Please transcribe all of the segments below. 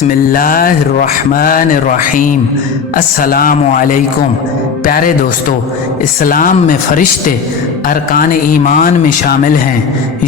بسم اللہ الرحمن الرحیم۔ السلام علیکم پیارے دوستو، اسلام میں فرشتے ارکان ایمان میں شامل ہیں،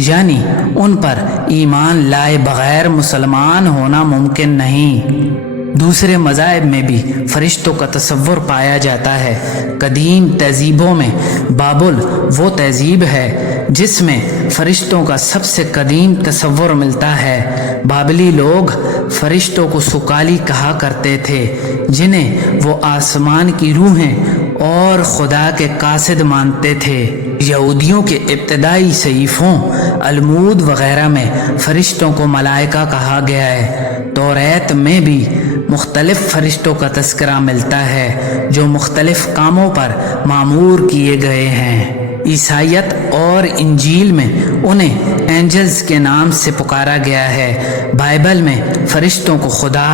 یعنی ان پر ایمان لائے بغیر مسلمان ہونا ممکن نہیں۔ دوسرے مذاہب میں بھی فرشتوں کا تصور پایا جاتا ہے۔ قدیم تہذیبوں میں بابل وہ تہذیب ہے جس میں فرشتوں کا سب سے قدیم تصور ملتا ہے۔ بابلی لوگ فرشتوں کو سکالی کہا کرتے تھے، جنہیں وہ آسمان کی روحیں اور خدا کے قاصد مانتے تھے۔ یہودیوں کے ابتدائی صحیفوں المود وغیرہ میں فرشتوں کو ملائکہ کہا گیا ہے۔ توریت میں بھی مختلف فرشتوں کا تذکرہ ملتا ہے جو مختلف کاموں پر مامور کیے گئے ہیں۔ عیسائیت اور انجیل میں انہیں اینجلز کے نام سے پکارا گیا ہے۔ بائبل میں فرشتوں کو خدا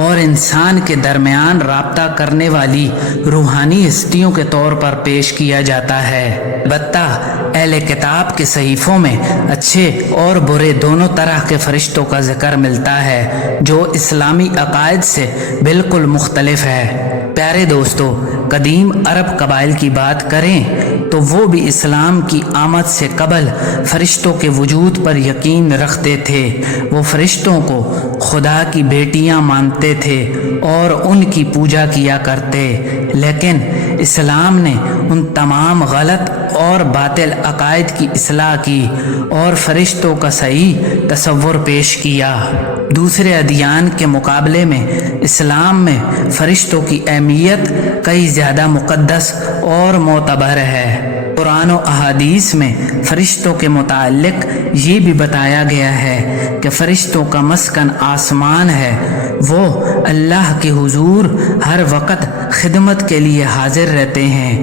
اور انسان کے درمیان رابطہ کرنے والی روحانی ہستیوں کے طور پر پیش کیا جاتا ہے۔ البتہ اہل کتاب کے صحیفوں میں اچھے اور برے دونوں طرح کے فرشتوں کا ذکر ملتا ہے، جو اسلامی عقائد سے بالکل مختلف ہے۔ پیارے دوستو، قدیم عرب قبائل کی بات کریں تو وہ بھی اسلام کی آمد سے قبل فرشتوں کے وجود پر یقین رکھتے تھے۔ وہ فرشتوں کو خدا کی بیٹیاں مانتے تھے اور ان کی پوجا کیا کرتے، لیکن اسلام نے ان تمام غلط اور باطل عقائد کی اصلاح کی اور فرشتوں کا صحیح تصور پیش کیا۔ دوسرے ادیان کے مقابلے میں اسلام میں فرشتوں کی اہمیت کئی زیادہ مقدس اور معتبر ہے۔ قرآن و احادیث میں فرشتوں کے متعلق یہ بھی بتایا گیا ہے کہ فرشتوں کا مسکن آسمان ہے، وہ اللہ کے حضور ہر وقت خدمت کے لیے حاضر رہتے ہیں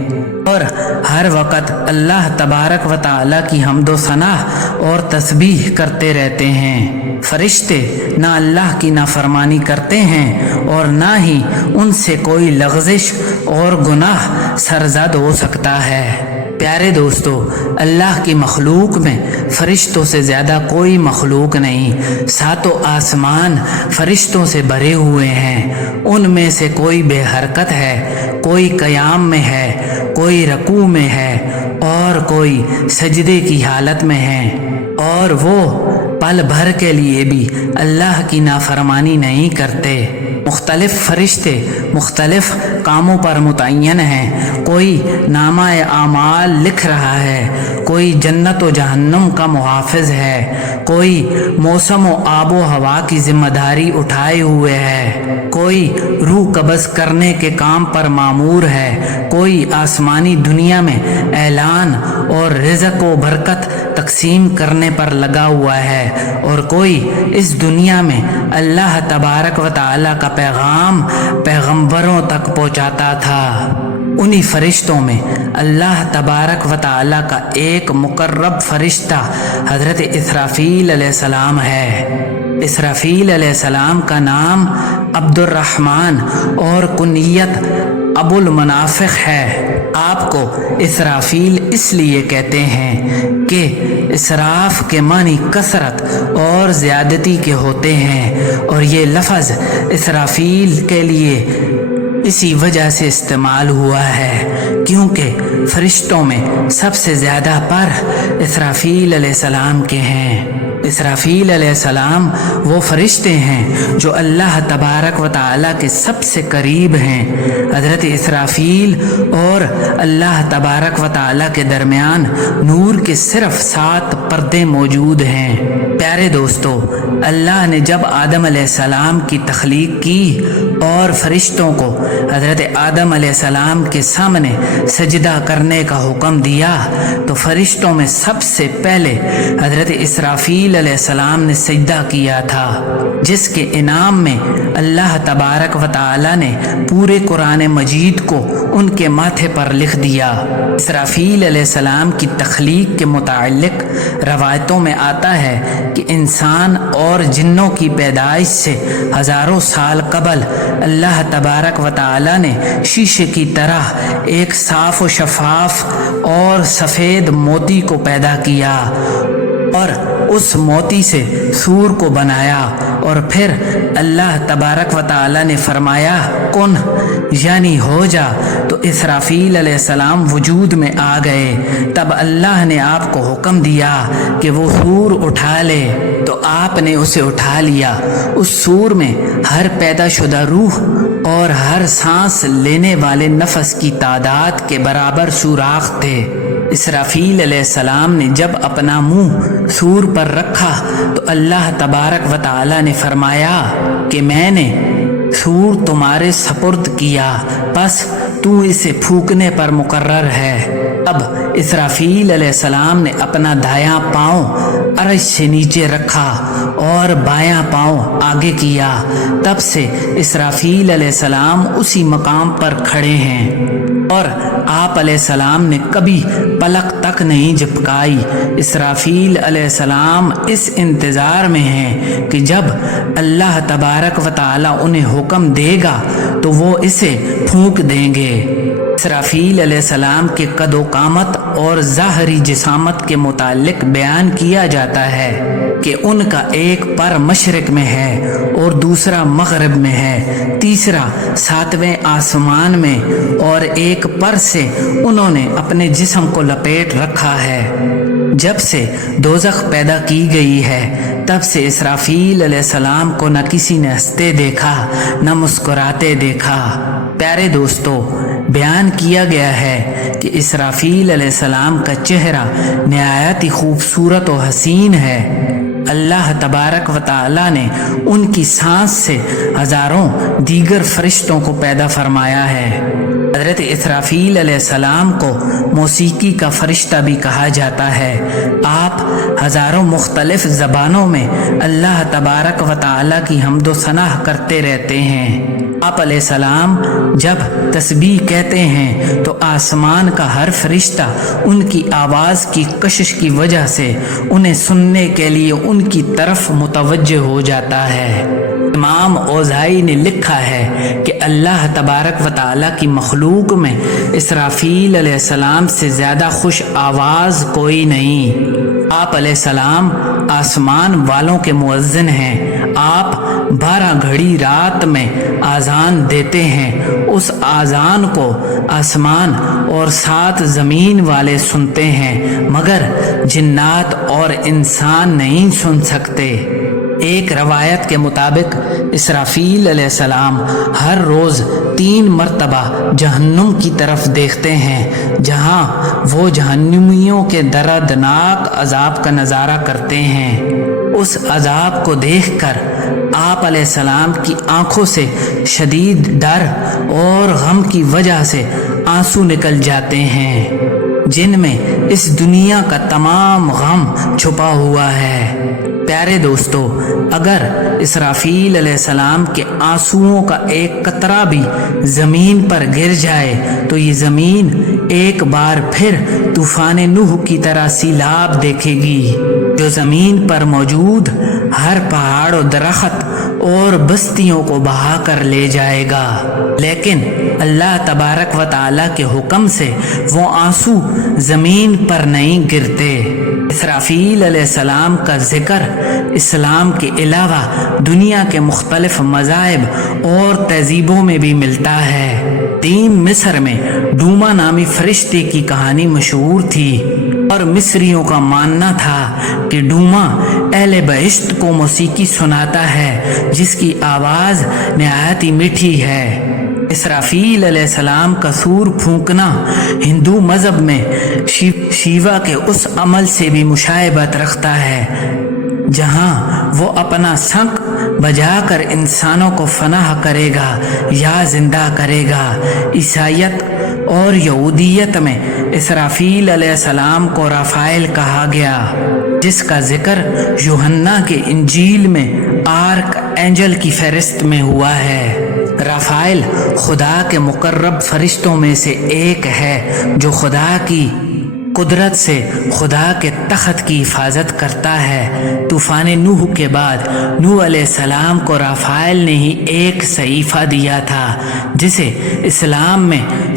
اور ہر وقت اللہ تبارک و تعالیٰ کی حمد و ثنا اور تسبیح کرتے رہتے ہیں۔ فرشتے نہ اللہ کی نافرمانی کرتے ہیں اور نہ ہی ان سے کوئی لغزش اور گناہ سرزد ہو سکتا ہے۔ پیارے دوستو، اللہ کی مخلوق میں فرشتوں سے زیادہ کوئی مخلوق نہیں۔ ساتوں آسمان فرشتوں سے بھرے ہوئے ہیں، ان میں سے کوئی بے حرکت ہے، کوئی قیام میں ہے، کوئی رکوع میں ہے اور کوئی سجدے کی حالت میں ہے، اور وہ پل بھر کے لیے بھی اللہ کی نافرمانی نہیں کرتے۔ مختلف فرشتے مختلف کاموں پر متعین ہیں۔ کوئی نامہ اعمال لکھ رہا ہے، کوئی جنت و جہنم کا محافظ ہے، کوئی موسم و آب و ہوا کی ذمہ داری اٹھائے ہوئے ہے، کوئی روح قبض کرنے کے کام پر مامور ہے، کوئی آسمانی دنیا میں اعلان اور رزق و برکت تقسیم کرنے پر لگا ہوا ہے، اور کوئی اس دنیا میں اللہ تبارک و تعالیٰ کا پیغام پیغمبروں تک پہنچاتا تھا۔ انہی فرشتوں میں اللہ تبارک و تعالیٰ کا ایک مقرب فرشتہ حضرت اسرافیل علیہ السلام ہے۔ اسرافیل علیہ السلام کا نام عبد الرحمن اور کنیت ابو المنافق ہے۔ آپ کو اسرافیل اس لیے کہتے ہیں کہ اسراف کے معنی کثرت اور زیادتی کے ہوتے ہیں، اور یہ لفظ اسرافیل کے لیے اسی وجہ سے استعمال ہوا ہے کیونکہ فرشتوں میں سب سے زیادہ پر اسرافیل علیہ السلام کے ہیں۔ اسرافیل علیہ السلام وہ فرشتے ہیں جو اللہ تبارک و تعالیٰ کے سب سے قریب ہیں۔ حضرت اسرافیل اور اللہ تبارک و تعالیٰ کے درمیان نور کے صرف 7 پردے موجود ہیں۔ پیارے دوستو، اللہ نے جب آدم علیہ السلام کی تخلیق کی اور فرشتوں کو حضرت آدم علیہ السلام کے سامنے سجدہ کرنے کا حکم دیا تو فرشتوں میں سب سے پہلے حضرت اسرافیل علیہ السلام نے سجدہ کیا تھا، جس کے انعام میں اللہ تبارک و تعالیٰ نے پورے قرآن مجید کو ان کے ماتھے پر لکھ دیا۔ اسرافیل علیہ السلام کی تخلیق کے متعلق روایتوں میں آتا ہے کہ انسان اور جنوں کی پیدائش سے ہزاروں سال قبل اللہ تبارک و تعالیٰ نے شیشے کی طرح ایک صاف و شفاف اور سفید موتی کو پیدا کیا اور اس موتی سے سور کو بنایا، اور پھر اللہ تبارک و تعالی نے فرمایا کن یعنی ہو جا، تو اسرافیل علیہ السلام وجود میں آ گئے۔ تب اللہ نے آپ کو حکم دیا کہ وہ سور اٹھا لے، تو آپ نے اسے اٹھا لیا۔ اس سور میں ہر پیدا شدہ روح اور ہر سانس لینے والے نفس کی تعداد کے برابر سوراخ تھے۔ اسرافیل علیہ السلام نے جب اپنا منہ سور پر رکھا تو اللہ تبارک و تعالی نے فرمایا کہ میں نے سور تمہارے سپرد کیا، پس تو اسے پھونکنے پر مقرر ہے۔ اب اسرافیل علیہ السلام نے اپنا دایاں پاؤں عرش سے نیچے رکھا اور بایاں پاؤں آگے کیا، تب سے اسرافیل علیہ السلام اسی مقام پر کھڑے ہیں، اور آپ علیہ السلام نے کبھی پلک تک نہیں جھپکائی۔ اسرافیل علیہ السلام اس انتظار میں ہیں کہ جب اللہ تبارک و تعالی انہیں حکم دے گا تو وہ اسے پھونک دیں گے۔ اسرافیل علیہ السلام کے قد و قامت اور ظاہری جسامت کے متعلق بیان کیا جاتا ہے کہ ان کا ایک پر مشرق میں ہے اور دوسرا مغرب میں ہے، تیسرا 7ویں آسمان میں، اور ایک پر سے انہوں نے اپنے جسم کو لپیٹ رکھا ہے۔ جب سے دوزخ پیدا کی گئی ہے تب سے اسرافیل علیہ السلام کو نہ کسی نے ہنستے دیکھا نہ مسکراتے دیکھا۔ پیارے دوستو، بیان کیا گیا ہے کہ اسرافیل علیہ السلام کا چہرہ نہایت ہی خوبصورت و حسین ہے۔ اللہ تبارک و تعالی نے ان کی سانس سے ہزاروں دیگر فرشتوں کو پیدا فرمایا ہے۔ حضرت اسرافیل علیہ السلام کو موسیقی کا فرشتہ بھی کہا جاتا ہے۔ آپ ہزاروں مختلف زبانوں میں اللہ تبارک و تعالی کی حمد و ثنا کرتے رہتے ہیں۔ آپ علیہ السلام جب تسبیح کہتے ہیں تو آسمان کا ہر فرشتہ ان کی آواز کی کشش کی وجہ سے انہیں سننے کے لیے ان کی طرف متوجہ ہو جاتا ہے۔ امام اوزائی نے لکھا ہے کہ اللہ تبارک و تعالیٰ کی مخلوق میں اسرافیل علیہ السلام سے زیادہ خوش آواز کوئی نہیں۔ آپ علیہ السلام آسمان والوں کے مؤذن ہیں۔ آپ 12 گھڑی رات میں آذان دیتے ہیں۔ اس آذان کو آسمان اور 7 زمین والے سنتے ہیں، مگر جنات اور انسان نہیں سن سکتے۔ ایک روایت کے مطابق اسرافیل علیہ السلام ہر روز 3 مرتبہ جہنم کی طرف دیکھتے ہیں، جہاں وہ جہنمیوں کے دردناک عذاب کا نظارہ کرتے ہیں۔ اس عذاب کو دیکھ کر آپ علیہ السلام کی آنکھوں سے شدید ڈر اور غم کی وجہ سے آنسو نکل جاتے ہیں، جن میں اس دنیا کا تمام غم چھپا ہوا ہے۔ پیارے دوستو، اگر اسرافیل علیہ السلام کے آنسوؤں کا ایک قطرہ بھی زمین پر گر جائے تو یہ زمین ایک بار پھر طوفان نوح کی طرح سیلاب دیکھے گی، جو زمین پر موجود ہر پہاڑ و درخت اور بستیوں کو بہا کر لے جائے گا، لیکن اللہ تبارک و تعالیٰ کے حکم سے وہ آنسو زمین پر نہیں گرتے۔ اسرافیل علیہ السلام کا ذکر اسلام کے علاوہ دنیا کے مختلف مذاہب اور تہذیبوں میں بھی ملتا ہے۔ قدیم مصر میں ڈوما نامی فرشتے کی کہانی مشہور تھی، اور مصریوں کا ماننا تھا کہ ڈوما اہل بہشت کو موسیقی سناتا ہے جس کی آواز نہایت ہی میٹھی ہے۔ اسرافیل علیہ السلام کا سور پھونکنا ہندو مذہب میں شیوا کے اس عمل سے بھی مشابہت رکھتا ہے جہاں وہ اپنا شنکھ بجا کر انسانوں کو فنا کرے گا یا زندہ کرے گا۔ عیسائیت اور یہودیت میں اسرافیل علیہ السلام کو رافائل کہا گیا، جس کا ذکر یوحنا کے انجیل میں آرک اینجل کی فہرست میں ہوا ہے۔ رافائل خدا کے مقرب فرشتوں میں سے ایک ہے جو خدا کی قدرت سے خدا کے تخت کی حفاظت کرتا ہے۔ طوفان نوح کے بعد نوح علیہ السلام کو رافائل نے ہی ایک صحیفہ دیا تھا جسے اسلام میں